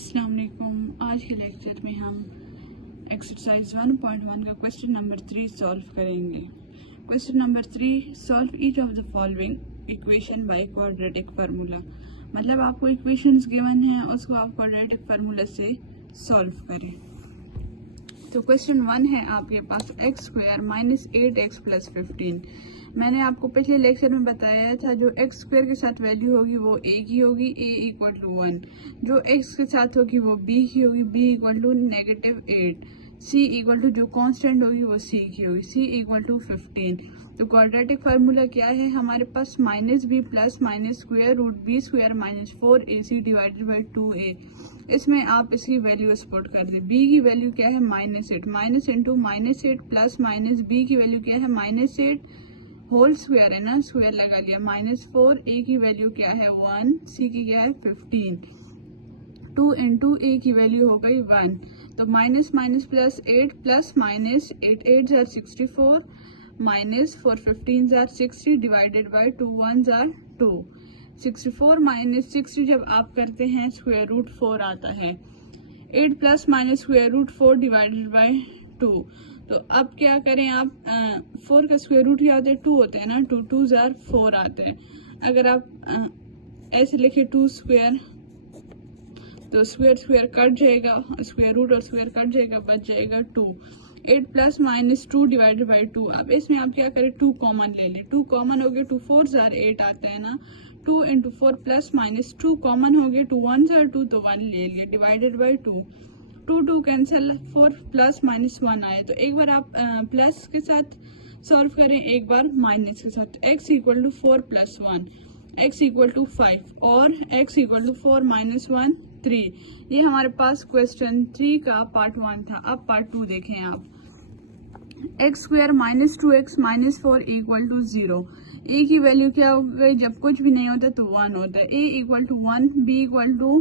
अस्सलाम वालेकुम। आज के लेक्चर में हम एक्सरसाइज 1.1 का क्वेश्चन नंबर 3 सॉल्व करेंगे। Question number 3, solve each of the following equation by quadratic formula. मतलब आपको इक्वेशंस गिवन है, उसको आप क्वाड्रेटिक फार्मूला से सॉल्व करें। तो क्वेश्चन 1 है आपके पास x² माइनस 8x प्लस 15। मैंने आपको पिछले लेक्चर में बताया था जो x² के साथ वैल्यू होगी वो a की होगी, a इक्वल टू 1। जो x के साथ होगी वो b की होगी, b equal to -8। c equal to जो कांस्टेंट होगी वो c की होगी, c इक्वल टू 15। तो क्वाड्रेटिक फार्मूला क्या है हमारे पास? Minus b plus minus square root b² minus 4ac divided by 2a। इसमें आप इसकी वैल्यू स्पॉट कर दें। b की वैल्यू क्या है? -8, minus into -8 plus minus b की वैल्यू क्या है? -8 होल स्क्वायर है ना, स्क्वायर लगा लिया, -4। a की वैल्यू क्या है? 1। c की क्या है? 15। 2 इंटू a की वैल्यू हो गई 1। तो minus minus plus 8 plus minus 8 8 jar 64 minus 4 15 jar 60 divided by 2 1 jar 2। 64 minus 60 जब आप करते हैं स्क्वायर रूट 4 आता है। 8 plus minus square root 4 divided by 2। तो अब क्या करें आप? 4 का स्क्वायर रूट क्या होता है? 2 होता है ना, 2 2 जार 4 आता है। अगर आप ऐसे लिखे 2 स्क्वायर तो स्क्वायर स्क्वायर कट जाएगा, स्क्वायर रूट और स्क्वायर कट जाएगा, बच जाएगा 2। 8 प्लस माइनस 2 डिवाइडेड बाई 2। अब इसमें आप क्या करें? 2 कॉमन ले लें। 2 कॉमन हो गया, 2 4 जार 8 आता है ना। 2 इंटू 4 प्लस माइनस 2 कॉमन हो गया, 2 1 जार 2 तो 1 ले लिया divided by 2। 2 2 cancel, 4 plus minus 1 आया। तो एक बार आप प्लस के साथ सॉल्व करें, एक बार माइनस के साथ। x equal to 4 plus 1, x equal to 5 और x इक्वल टू 4 माइनस 1 3। ये हमारे पास क्वेश्चन 3 का पार्ट 1 था। अब पार्ट 2 देखें आप। x² minus 2x minus 4 equal to 0। a की वैल्यू क्या हो गई? जब कुछ भी नहीं होता तो 1 होता है। a equal to 1, b equal to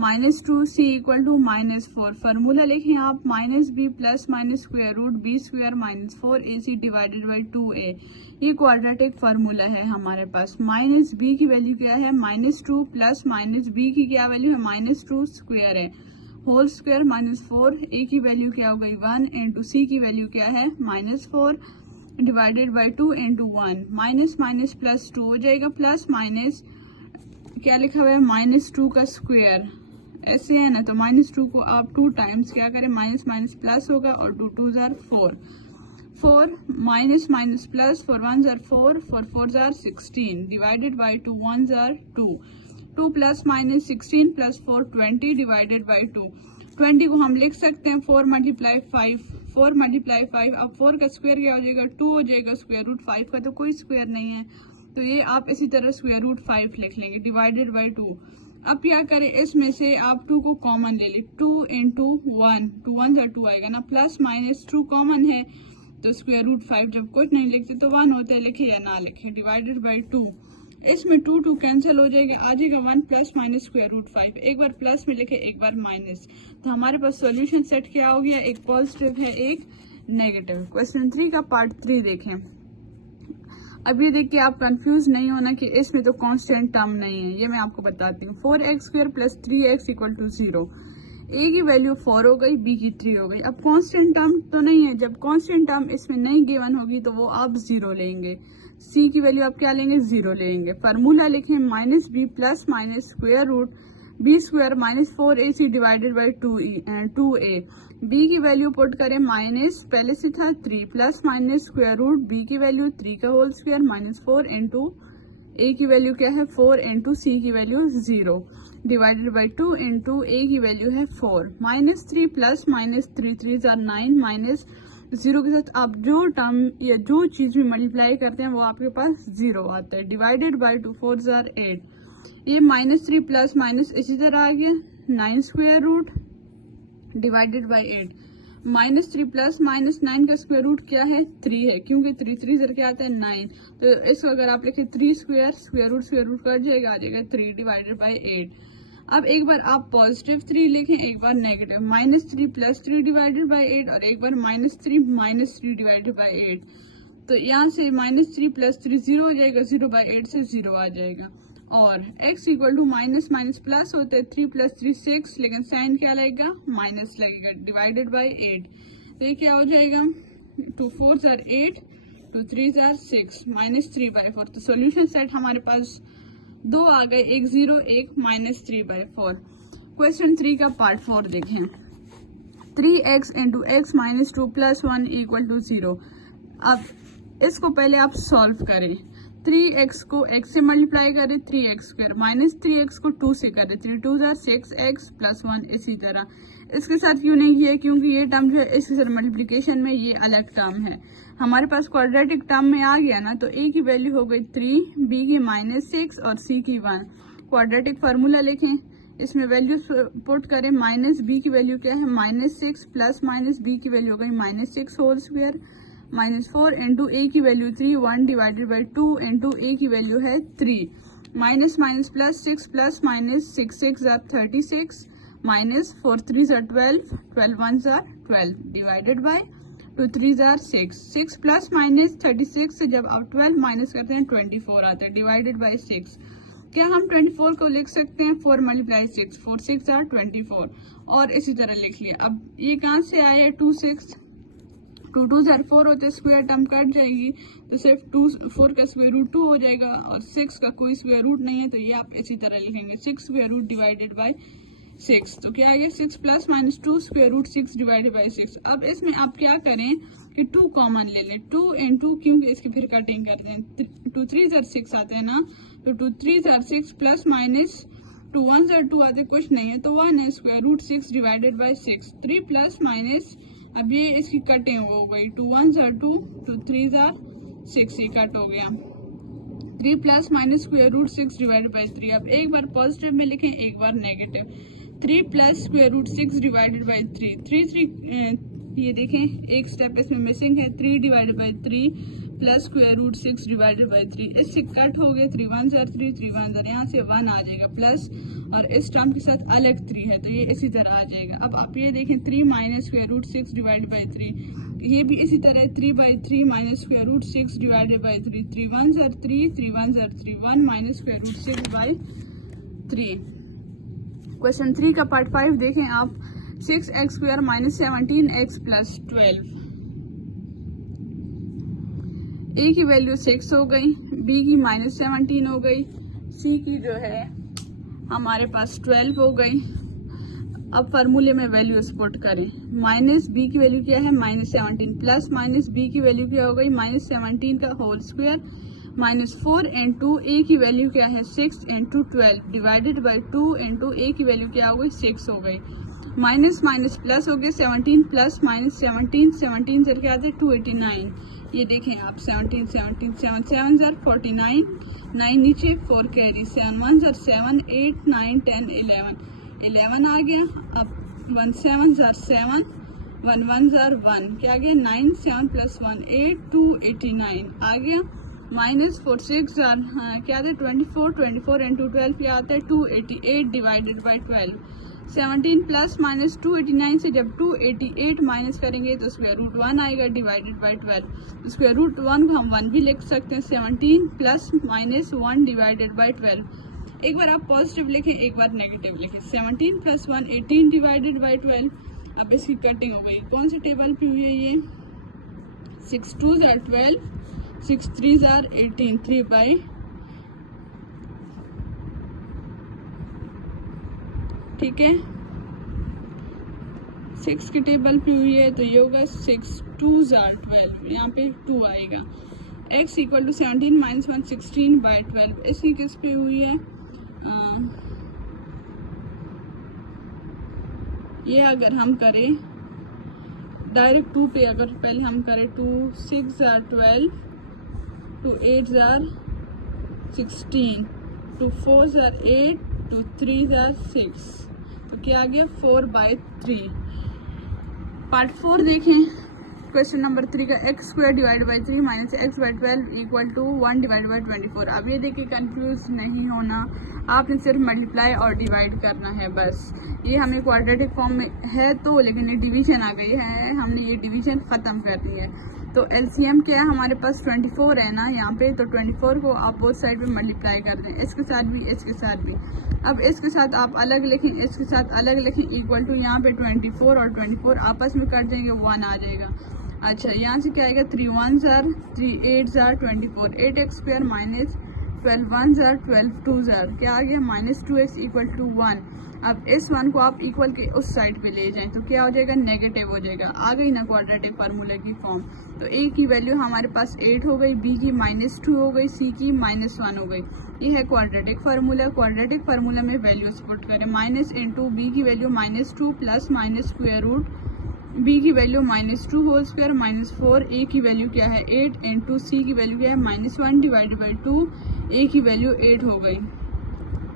-2, c equal to -4। Formula लिखें आप, -b plus minus square root b² minus 4ac divided by 2a। ये क्वाड्रेटिक फार्मूला है हमारे पास। -b की वैल्यू क्या है? -2 प्लस माइनस b की क्या वैल्यू है? -2 स्क्वायर है, होल स्क्वायर माइनस 4। a की वैल्यू क्या हो गई? 1 इंटू c की वैल्यू क्या है? -4 divided by 2 into 1। Minus minus plus 2 हो जाएगा, प्लस माइनस क्या लिखा हुआ है? -2 का स्क्वायर ऐसे है ना। तो -2 को आप 2 टाइम्स क्या करें? माइनस माइनस प्लस होगा और 2 2 jar 4। 4 minus minus plus, 4 1 jar 4, 4 4 jar 16 divided by 2 1 jar 2। 2 plus minus 16 plus 4 20 divided by 2। 20 को हम लिख सकते हैं 4 मल्टीप्लाई 5, 4 मल्टीप्लाई 5। अब 4 का स्क्वायर क्या हो जाएगा? 2 हो जाएगा। स्क्वायर रूट 5 का तो कोई स्क्वायर नहीं है, तो ये आप इसी तरह स्क्वायर रूट 5 लिख लेंगे डिवाइडेड बाई 2। अब क्या करें? इसमें से आप 2 को कॉमन ले लें। 2 इंटू 1, 2 1 जार 2 आएगा ना, प्लस माइनस 2 कॉमन है तो स्क्वायर रूट 5 जब कुछ नहीं लिखते तो 1 होता है, लिखे या ना लिखे, डिवाइडेड बाई 2। इसमें 2 2 कैंसिल हो जाएगा, आ जाएगा 1 प्लस माइनस स्क्वायर रूट 5। एक बार प्लस में लिखे, एक बार माइनस। तो हमारे पास सॉल्यूशन सेट क्या हो गया? एक पॉजिटिव है, एक नेगेटिव। क्वेश्चन 3 का पार्ट 3 देखें। अब ये देख के आप कंफ्यूज नहीं होना कि इसमें तो कांस्टेंट टर्म नहीं है, ये मैं आपको बताती हूँ। 4x² plus 3x equal to 0। a की वैल्यू 4 हो गई, b की 3 हो गई। अब कांस्टेंट टर्म तो नहीं है, जब कांस्टेंट टर्म इसमें नहीं गिवन होगी तो वो आप 0 लेंगे। c की वैल्यू आप क्या लेंगे? 0 लेंगे। फार्मूला लिखें, -b plus minus square root b² minus 4ac divided by 2a। b की वैल्यू पुट करें, माइनस पहले से था 3 plus minus square root b की वैल्यू 3 का whole square minus 4 into a की वैल्यू क्या है? 4 इंटू c की value 0 divided by 2 into a की वैल्यू है 4। -3 प्लस माइनस 3 3 जार 9 माइनस 0 के साथ आप जो टर्म या जो चीज भी मल्टीप्लाई करते हैं वो आपके पास 0 आता है, डिवाइडेड बाई 2 4 जार 8। ये -3 प्लस माइनस इसी तरह आ गया 9 square root divided by 8। -3 plus minus 9 का स्क्वायर रूट क्या है? 3 है, क्योंकि 3 3 जर क्या आता है? 9। तो इसको अगर आप लिखे 3 स्क्वायर, स्क्वायर रूट कट जाएगा, आ जाएगा 3 डिवाइडेड बाई 8। अब एक बार आप पॉजिटिव 3 लिखें, एक बार नेगेटिव। -3 प्लस 3 डिवाइडेड बाई 8 और एक बार -3 माइनस 3 डिवाइडेड बाई 8। तो यहाँ से -3 प्लस 3 0 हो जाएगा, 0 बाई 8 से 0 आ जाएगा। और x equal to minus minus plus होता है 3 + 3 6, लेकिन साइन क्या लगेगा, माइनस लगेगा, डिवाइडेड बाय 8। तो ये क्या हो जाएगा, 2 4 = 8, 2 3 = 6, -3/4। तो सॉल्यूशन सेट हमारे पास दो आ गए, एक 0 एक -3/4। क्वेश्चन 3 का पार्ट 4 देखें। 3x × x - 2 + 1 = 0। अब इसको पहले आप सॉल्व करें। 3x को x से मल्टीप्लाई करें, 3x² -3x को 2 से करें, 3 2 = 6x + 1। इसी तरह इसके साथ क्यों नहीं किया, क्योंकि ये टर्म जो है इसके साथ मल्टीप्लिकेशन में ये अलग टर्म है। हमारे पास क्वाड्रेटिक टर्म में आ गया ना, तो a की वैल्यू हो गई 3, b की -6 और c की 1। क्वाड्रेटिक फार्मूला लिखें, इसमें वैल्यू पुट करें। -b की वैल्यू क्या है, -6 प्लस -b की वैल्यू हो गई -6 होल स्क्वायर, -4 × a की वैल्यू 3, 1 डिवाइडेड बाई 2 × a की वैल्यू है 3, minus minus plus 6 plus minus 6 6 = 36, -4 3 = 12, 12 1 = 12 divided by 2 3 = 6, 6 plus minus 36 से जब आप 12 माइनस करते हैं 24 आता है, डिवाइडेड बाई 6। क्या हम 24 को लिख सकते हैं, 4 × 6, 4 6 = 24, और इसी तरह लिख लिया। अब ये कहाँ से आया, 2 6, 2 2 = 4 होते, स्क्वायर टर्म कट जाएगी, तो सिर्फ 2 4 का स्क्वायर रूट 2 हो जाएगा, और 6 का कोई स्क्वायर रूट नहीं है, तो ये आप इसी तरह लिखेंगे, 6 स्क्वायर रूट डिवाइडेड बाई 6। तो क्या आ गया, 6 + -2 स्क्वायर रूट 6 डिवाइडेड बाई 6। अब इसमें आप क्या करें कि 2 कॉमन ले लें, 2 × 2, क्योंकि इसकी फिर कटिंग करते हैं, 2 3 = 6 आते हैं ना, तो 2 3 = 6 प्लस माइनस 2 1 = 2 आते, कुछ नहीं है, तो 1 है, square root 6 divided by 6, 3 plus minus, अब ये इसकी कटिंग हो गई, 2 1 = 2, 2 3 = 6, ये कट हो गया, 3 plus minus square root 6 divided by 3। अब एक बार पॉजिटिव में लिखें, एक बार negative, 3 plus square root 6 divided by 3, 3 3 ये देखें एक स्टेप इसमें मिसिंग है, 3 divided by 3 plus square root 6 divided by 3, इससे कट हो गए, 3 1 = 3, 3 1 = यहाँ से 1 आ जाएगा प्लस, और इस टर्म के साथ अलग 3 है, तो ये इसी तरह आ जाएगा। अब आप ये देखें, 3 minus square root 6 divided by 3, ये भी इसी तरह 3/3 minus square root 6 divided by 3, 3 1 = 3, 3 1 = 3, 1 minus square root 6 by 3। Question 3 का पार्ट 5 देखें आप। 6x² - 17x + 12, a की वैल्यू 6 हो गई, b की -17 हो गई, c की जो है हमारे पास 12 हो गई। अब फार्मूले में वैल्यूज पुट करें, -b की वैल्यू क्या है, -17, प्लस -b की वैल्यू क्या हो गई, -17 का होल स्क्वायर, -4 × a की वैल्यू क्या है, 6 × 12 डिवाइडेड बाई 2 × a की वैल्यू क्या हो गई, 6 हो गई, माइनस माइनस प्लस हो गए, 17 प्लस -17, 17 से क्या आते हैं 289। ये देखें आप, 17 17 7 7 = 49, 9 नीचे, 4 कैरी, 7 1 = 7, 8 9 10 11, 11 आ गया। अब 1 7 = 7, 1 1 = 1, क्या आ गया, 9 7 + 1 8, 289 आ गया, -4 6 क्या आता है 24, 24 × 12 क्या आता है 288 डिवाइडेड बाई 12, 17 प्लस माइनस 289 से जब 288 माइनस करेंगे तो स्क्वायर रूट 1 आएगा डिवाइडेड बाई 12। स्क्वायर रूट 1 को हम 1 भी लिख सकते हैं, 17 प्लस माइनस 1 डिवाइडेड बाई 12। एक बार आप पॉजिटिव लिखें, एक बार नेगेटिव लिखें, 17 + 1 18 डिवाइडेड बाई 12। अब इसकी कटिंग हो गई, कौन से टेबल पे हुई है ये, 6 2 = 12, 6 3 = 18, 3 बाई, ठीक है, 6 की टेबल पे हुई है तो ये होगा 6 2 = 12, यहाँ पे 2 आएगा। x = 17 - 1 16 बाई 12, इसकी किस पे हुई है, ये अगर हम करें डायरेक्ट 2 पे, अगर पहले हम करें 2 6 = 12, 2 8 = 16, 2 4 = 8, 2 3 = 6, तो क्या आ गया 4/3। पार्ट 4 देखें, क्वेश्चन नंबर 3 का, x² divide by 3 minus x/12 = 1 divide by 24। अब ये देखिए कंफ्यूज नहीं होना, आपने सिर्फ मल्टीप्लाई और डिवाइड करना है बस। ये हमें क्वाड्रेटिक फॉर्म में है तो, लेकिन ये डिवीजन आ गई है, हमने ये डिवीजन ख़त्म करनी है। तो LCM क्या है हमारे पास 24 है ना यहाँ पे, तो 24 को आप बोथ साइड पे मल्टीप्लाई कर दें, इसके साथ भी इसके साथ भी। अब इसके साथ आप अलग लिखें, इसके साथ अलग लिखें, इक्वल टू यहाँ पे 24 और 24 आपस में कट देंगे, 1 आ जाएगा। अच्छा यहाँ से क्या आएगा, 3 1s are 3 8s are 24, 8x square minus 12 1s are 12 2s are क्या आ गया, -2x इक्वल टू 1। अब इस 1 को आप इक्वल के उस साइड पे ले जाएं तो क्या हो जाएगा, नेगेटिव हो जाएगा। आ गई ना क्वाड्रेटिक फार्मूला की फॉर्म। तो a की वैल्यू हमारे पास 8 हो गई, b की -2 हो गई, c की -1 हो गई। ये है क्वाड्रेटिक फार्मूला। क्वाड्रेटिक फार्मूला में वैल्यूज पुट करें, माइनस इंटू बी की value -2 plus minus square root b की वैल्यू -2 होल स्क्वायर -4, a की वैल्यू क्या है 8 इंटू c की वैल्यू क्या है -1 डिवाइडेड बाई 2, a की वैल्यू 8 हो गई।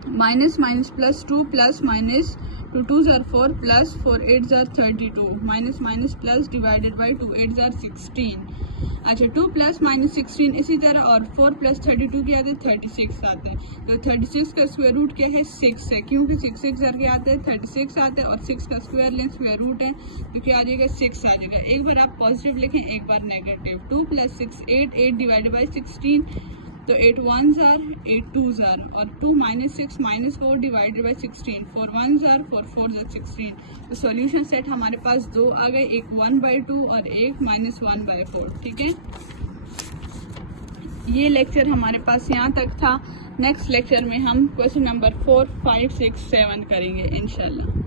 Minus minus plus 2 plus minus 2 2s are 4 plus 4 8s are 32, minus minus plus divided by 2 8s are 16। अच्छा 2 प्लस माइनस 16 इसी तरह, और 4 प्लस 32 क्या आते हैं, 36 आते हैं। तो 36 का स्क्वायर रूट क्या है, 6 है, क्योंकि 6 6 करके आते हैं 36 आते हैं, और 6 का स्क्वायर लें स्क्वायर रूट है तो क्या आ जाएगा, 6 आ जाएगा। एक बार आप पॉजिटिव लिखें, एक बार नेगेटिव। 2 प्लस 6 8, 8 डिवाइडेड बाई 16, तो 8 1s are 8 2s are, और 2 minus 6 minus 4 divided by 16, 4 1s are 4 4s are 16। तो सॉल्यूशन सेट हमारे पास 2 आ गए, एक 1/2 और एक -1/4। ठीक है, ये लेक्चर हमारे पास यहाँ तक था। नेक्स्ट लेक्चर में हम क्वेश्चन नंबर 4 5 6 7 करेंगे इंशाल्लाह।